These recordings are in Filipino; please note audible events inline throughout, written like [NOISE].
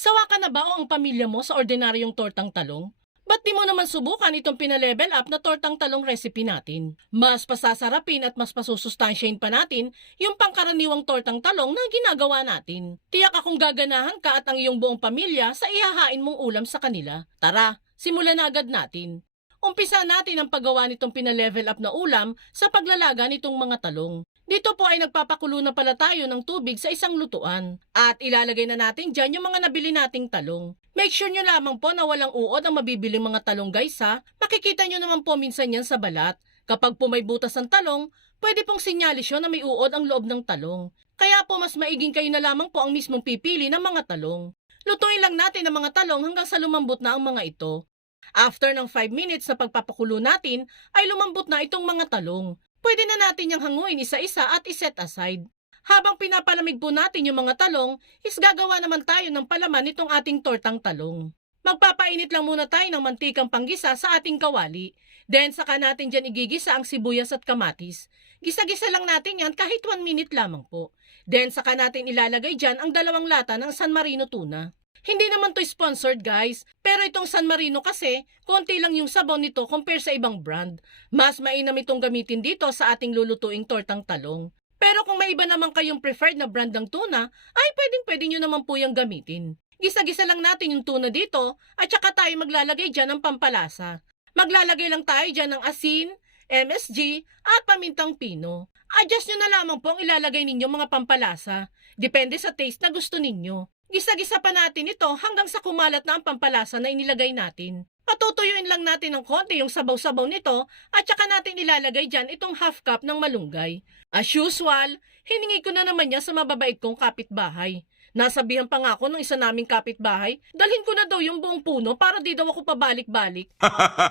Sawa ka na ba o ang pamilya mo sa ordinaryong tortang talong? Ba't di mo naman subukan itong pinalevel up na tortang talong recipe natin? Mas pasasarapin at mas pasusustansyahin pa natin yung pangkaraniwang tortang talong na ginagawa natin. Tiyak akong gaganahan ka at ang iyong buong pamilya sa ihahain mong ulam sa kanila. Tara, simulan na agad natin. Umpisa natin ang paggawa nitong pinalevel up na ulam sa paglalaga nitong mga talong. Dito po ay nagpapakulo na pala tayo ng tubig sa isang lutuan. At ilalagay na natin dyan yung mga nabili nating talong. Make sure nyo lamang po na walang uod ang mabibiling mga talong guys ha. Makikita nyo naman po minsan yan sa balat. Kapag po may butas ang talong, pwede pong sinyalis yun na may uod ang loob ng talong. Kaya po mas maiging kayo na lamang po ang mismong pipili ng mga talong. Lutuin lang natin ang mga talong hanggang sa lumambot na ang mga ito. After ng 5 minutes na pagpapakulo natin, ay lumambot na itong mga talong. Pwede na natin yung hanguin isa-isa at iset aside. Habang pinapalamig po natin yung mga talong, is gagawa naman tayo ng palaman nitong ating tortang talong. Magpapainit lang muna tayo ng mantikang panggisa sa ating kawali. Then saka natin dyan igigisa ang sibuyas at kamatis. Gisa-gisa lang natin yan kahit 1 minute lamang po. Then saka natin ilalagay dyan ang dalawang lata ng San Marino tuna. Hindi naman to sponsored guys, pero itong San Marino kasi, konti lang yung sabaw nito compare sa ibang brand. Mas mainam itong gamitin dito sa ating lulutuing tortang talong. Pero kung may iba naman kayong preferred na brand ng tuna, ay pwedeng pwede nyo naman po yung gamitin. Gisa-gisa lang natin yung tuna dito at saka tayo maglalagay dyan ng pampalasa. Maglalagay lang tayo dyan ng asin, MSG at pamintang pino. Adjust nyo na lamang po ang ilalagay ninyo mga pampalasa. Depende sa taste na gusto ninyo. Gisa-gisa pa natin ito hanggang sa kumalat na ang pampalasa na inilagay natin. Patutuyuin lang natin ng konti yung sabaw-sabaw nito at saka natin ilalagay dyan itong half cup ng malunggay. As usual, hiningi ko na naman niya sa mababait kong kapitbahay. Nasabihan pa nga ako ng isa naming kapitbahay, dalhin ko na daw yung buong puno para di daw ako pabalik-balik.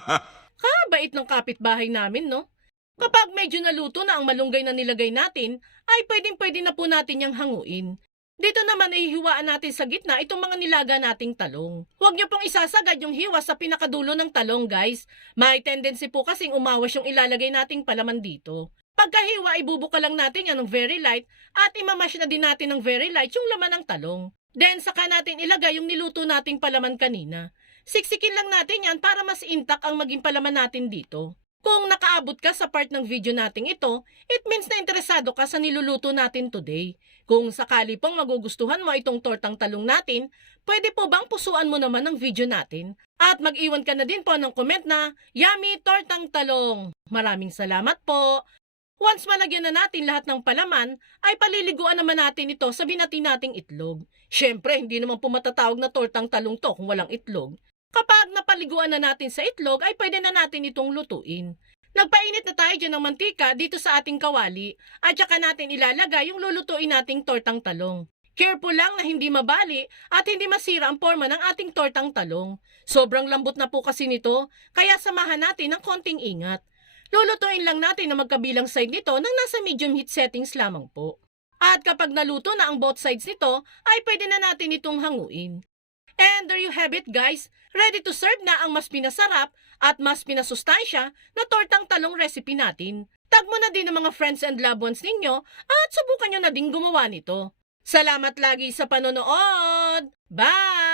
[LAUGHS] Kabait ng kapitbahay namin, no? Kapag medyo naluto na ang malunggay na nilagay natin, ay pwedeng-pwede na po natin yung hanguin. Dito naman ay hiwaan natin sa gitna itong mga nilaga nating talong. Huwag niyo pong isasagad yung hiwa sa pinakadulo ng talong, guys. May tendency po kasing umawas yung ilalagay nating palaman dito. Pagkahiwa, ibubuka lang natin yan ng very light at imamash na din natin ng very light yung laman ng talong. Then, saka natin ilagay yung niluto nating palaman kanina. Siksikin lang natin yan para mas intact ang maging palaman natin dito. Kung nakaabot ka sa part ng video nating ito, it means na interesado ka sa niluluto natin today. Kung sakali pong magugustuhan mo itong tortang talong natin, pwede po bang pusuan mo naman ang video natin? At mag-iwan ka na din po ng comment na, Yummy Tortang Talong! Maraming salamat po! Once malagyan na natin lahat ng palaman, ay paliliguan naman natin ito sa binati nating itlog. Siyempre, hindi naman po matatawag na tortang talong to kung walang itlog. Kapag napaliguan na natin sa itlog, ay pwede na natin itong lutuin. Nagpainit na tayo dyan ng mantika dito sa ating kawali at saka natin ilalagay yung lulutuin nating tortang talong. Careful lang na hindi mabali at hindi masira ang forma ng ating tortang talong. Sobrang lambot na po kasi nito, kaya samahan natin ng konting ingat. Lulutuin lang natin na magkabilang side nito nang nasa medium heat settings lamang po. At kapag naluto na ang both sides nito, ay pwede na natin itong hanguin. And there you have it guys, ready to serve na ang mas pinasarap at mas pinasustansya na tortang talong recipe natin. Tag mo na din ang mga friends and loved ones ninyo at subukan nyo na din gumawa nito. Salamat lagi sa panonood! Bye!